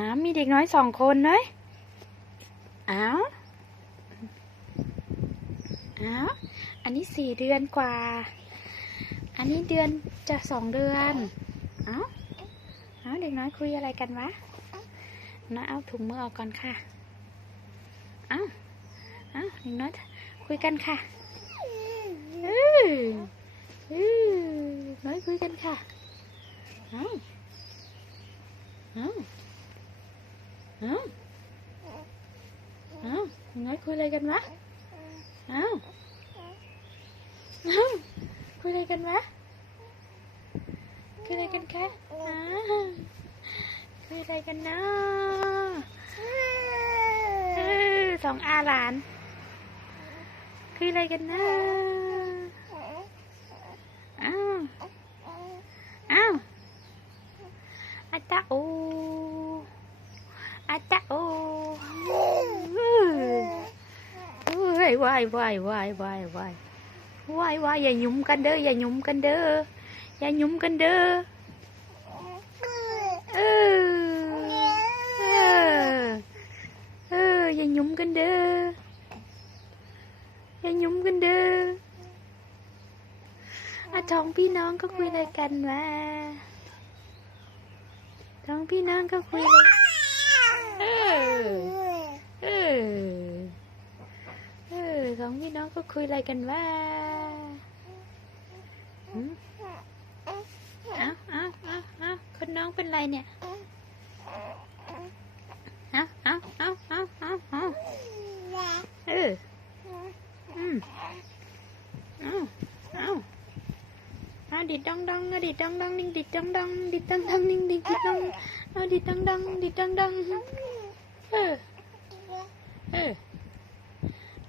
อ้าวมีเด็กน้อยสองคนเลยอ้าวอ้าวอันนี้สี่เดือนกว่า อันนี้เดือนจะสองเดือนอ้าวอ้าวเด็กน้อยคุยอะไรกันวะน้อยเอาถุงมือออกก่อนค่ะอ้าวอ้าวเด็กน้อยคุยกันค่ะเออเอน้อยคุยกันค่ะอ้าวอ้าว อ้าเอ้าวน้อยคุยอะไรกันวะอ้าเอ้าวคุยอะไรกันวะคุยอะไรกันคะอ้าวคุยอะไรกันเนาะสองอาหลานคุยอะไรกันนะอ้าวอ้าวอาตาโอ อาจารย์โอ้เฮ้ย วายวายวายวายวายวายวายอย่าหยุมกันเด้ออย่าหยุมกันเด้ออย่าหยุมกันเด้อเออเออเอออย่าหยุมกันเด้ออย่าหยุมกันเด้ออาท้องพี่น้องก็คุยอะไรกันวะท้องพี่น้องก็คุยอะไร เออ เออ เอ อสองพี่น้องก็คุยอะไรกันว่าเอ้าเอ้าเอ้าเอ้าคนน้องเป็นไรเนี่ยเอ้าเอ้าเอ้าเอ้าเอ้าเอ้าเอออืมเอ้าเอ้าเอาดิดดองดองเอาดิดดองดองดิ้งดิดดองดองดิดดองดองดิ้งดิดดิดดองเอาดิดดองดองดิดดองดองเออเออ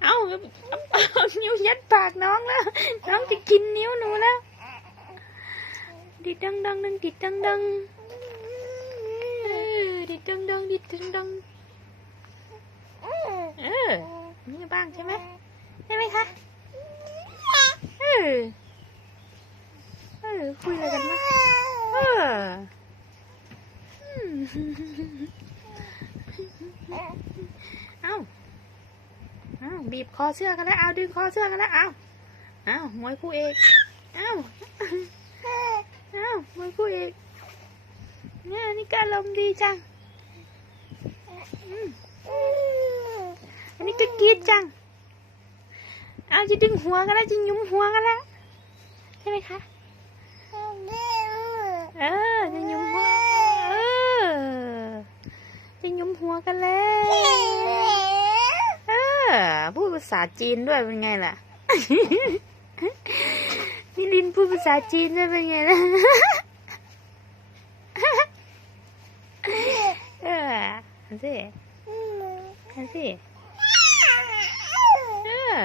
เอาเอานิ้วยัดปากน้องแล้ว น้องจะกินนิ้วหนูแล้ว ดิดดังดังดังดิดดังดังเออดิดดังดังดิดดังดังเออนี่บ้างใช่ไหมใช่ไหมคะเออเออคุยอะไรกันวะเอออืมเอ้า อาบีบคอเสื้อกันแล้ว เอาดึงคอเสื้อกันแล้วเอาเอามวยคู่เอกเอาเอามวยคู่เอกเนี่ยนี่ก็อารมดีจังอันนี้ก็กรีดจัง เอาจะดึงหัวกันแล้วจะยุ้มหัวกันแล้วใช่ไหมคะ เออจะยุ้มหัว เออจะยุ้มหัวกันแล้ว พูดภาษาจีนด้วยเป็นไงล่ะนิลินพูดภาษาจีนด้วยเป็นไงล่ะเออเอาสิเอาสิเออ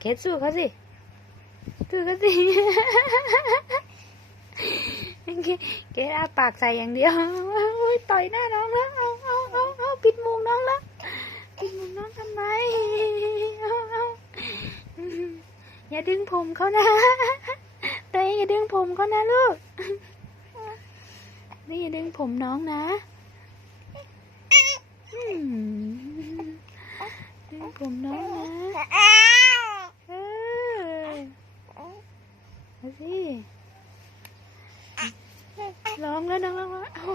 เกดสู้เขาสิสู้เขาสิเกเกดอาปากใส่อย่างเดียว โอ้ยต่อยหน้าน้องแล้ว ปิดมุมน้องแล้วปิดมุมน้องทำไมเอาเอาอย่าดึงผมเขานะเตยอย่าดึงผมเขานะลูกนี่อย่าดึงผมน้องนะดึงผมน้องนะเออเอาสิร้องแล้วน้องร้องแล้วเอา